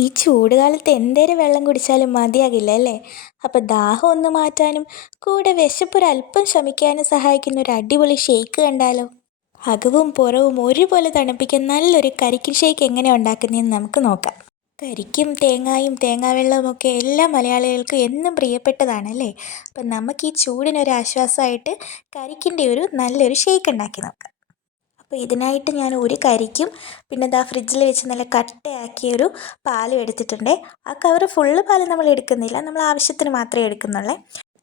ഈ ചൂട് കാലത്ത് എന്തേരം വെള്ളം കുടിച്ചാലും മതിയാകില്ല അല്ലേ? അപ്പോൾ ദാഹം ഒന്ന് മാറ്റാനും കൂടെ വിശപ്പൊരല്പം ശമിക്കാനും സഹായിക്കുന്ന ഒരു അടിപൊളി ഷേക്ക് കണ്ടാലോ? അകവും പുറവും ഒരുപോലെ തണുപ്പിക്കാൻ നല്ലൊരു കരിക്കിൻ ഷേക്ക് എങ്ങനെയാണ് ഉണ്ടാക്കുന്നതെന്ന് നമുക്ക് നോക്കാം. കരിക്കും തേങ്ങായും തേങ്ങാവെള്ളവും ഒക്കെ എല്ലാ മലയാളികൾക്കും എന്നും പ്രിയപ്പെട്ടതാണല്ലേ? അപ്പം നമുക്ക് ഈ ചൂടിനൊരു ആശ്വാസമായിട്ട് കരിക്കിൻ്റെ ഒരു നല്ലൊരു ഷേക്ക് ഉണ്ടാക്കി നോക്കാം. അപ്പോൾ ഇതിനായിട്ട് ഞാൻ ഒരു കരിക്കും പിന്നെ ഫ്രിഡ്ജിൽ വെച്ച് നല്ല കട്ടയാക്കിയൊരു പാലും എടുത്തിട്ടുണ്ട്. ആ കവറ് ഫുള്ള് പാൽ നമ്മൾ എടുക്കുന്നില്ല, നമ്മൾ ആവശ്യത്തിന് മാത്രമേ എടുക്കുന്നുള്ളൂ.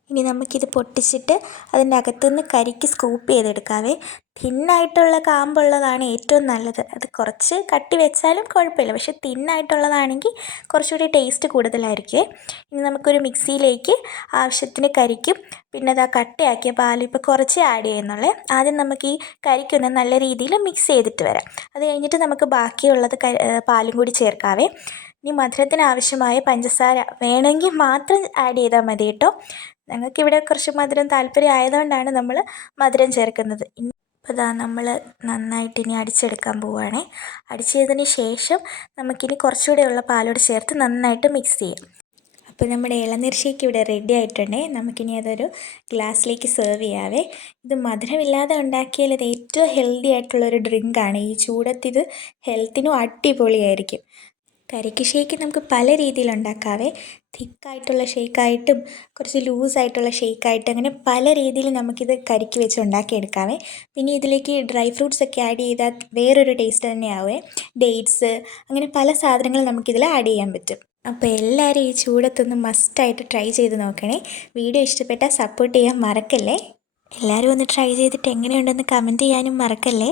ഇനി നമുക്കിത് പൊട്ടിച്ചിട്ട് അതിൻ്റെ അകത്തുനിന്ന് കരിക്ക് സ്കൂപ്പ് ചെയ്തെടുക്കാവേ. തിന്നായിട്ടുള്ള കാമ്പുള്ളതാണ് ഏറ്റവും നല്ലത്. അത് കുറച്ച് കട്ടി വെച്ചാലും കുഴപ്പമില്ല, പക്ഷെ തിന്നായിട്ടുള്ളതാണെങ്കിൽ കുറച്ചുകൂടി ടേസ്റ്റ് കൂടുതലായിരിക്കും. ഇനി നമുക്കൊരു മിക്സിയിലേക്ക് ആവശ്യത്തിന് കരിക്കും പിന്നെ കട്ടയാക്കിയ പാലും ഇപ്പോൾ കുറച്ച് ആഡ് ചെയ്യുന്നുള്ളേ. ആദ്യം നമുക്ക് ഈ കരിക്കൊന്ന് നല്ല രീതിയിൽ മിക്സ് ചെയ്തിട്ട് വരാം. അത് കഴിഞ്ഞിട്ട് നമുക്ക് ബാക്കിയുള്ളത് പാലും കൂടി ചേർക്കാവേ. ഇനി മധുരത്തിന് ആവശ്യമായ പഞ്ചസാര വേണമെങ്കിൽ മാത്രം ആഡ് ചെയ്താൽ മതി കേട്ടോ. ഞങ്ങൾക്കിവിടെ കുറച്ച് മധുരം താല്പര്യം ആയതുകൊണ്ടാണ് നമ്മൾ മധുരം ചേർക്കുന്നത്. അപ്പോൾ നമ്മൾ നന്നായിട്ട് ഇനി അടിച്ചെടുക്കാൻ പോവുകയാണേ. അടിച്ചതിന് ശേഷം നമുക്കിനി കുറച്ചുകൂടെയുള്ള പാലോട് ചേർത്ത് നന്നായിട്ട് മിക്സ് ചെയ്യാം. അപ്പോൾ നമ്മുടെ ഇളനീർ ഷേക്ക് ഇവിടെ റെഡി ആയിട്ടുണ്ടേ. നമുക്കിനി അതൊരു ഗ്ലാസ്സിലേക്ക് സെർവ് ചെയ്യാവേ. ഇത് മധുരമില്ലാതെ ഉണ്ടാക്കിയാൽ ഇത് ഏറ്റവും ഹെൽത്തി ആയിട്ടുള്ളൊരു ഡ്രിങ്കാണ്. ഈ ചൂടത്ത് ഇത് ഹെൽത്തിനും അടിപൊളിയായിരിക്കും. കരിക്ക് ഷേക്ക് നമുക്ക് പല രീതിയിൽ ഉണ്ടാക്കാവേ. തിക്കായിട്ടുള്ള ഷേക്കായിട്ടും കുറച്ച് ലൂസായിട്ടുള്ള ഷേക്കായിട്ടും അങ്ങനെ പല രീതിയിൽ നമുക്കിത് കരിക്ക് വെച്ച് ഉണ്ടാക്കിയെടുക്കാവേ. പിന്നെ ഇതിലേക്ക് ഡ്രൈ ഫ്രൂട്ട്സ് ഒക്കെ ആഡ് ചെയ്താൽ വേറൊരു ടേസ്റ്റ് തന്നെയാവേ. ഡേറ്റ്സ് അങ്ങനെ പല സാധനങ്ങൾ നമുക്കിതിൽ ആഡ് ചെയ്യാൻ പറ്റും. അപ്പോൾ എല്ലാവരും ഈ ചൂടത്തൊന്ന് മസ്റ്റായിട്ട് ട്രൈ ചെയ്ത് നോക്കണേ. വീഡിയോ ഇഷ്ടപ്പെട്ടാൽ സപ്പോർട്ട് ചെയ്യാൻ മറക്കല്ലേ. എല്ലാവരും ഒന്ന് ട്രൈ ചെയ്തിട്ട് എങ്ങനെയുണ്ടെന്ന് കമൻറ്റ് ചെയ്യാനും മറക്കല്ലേ.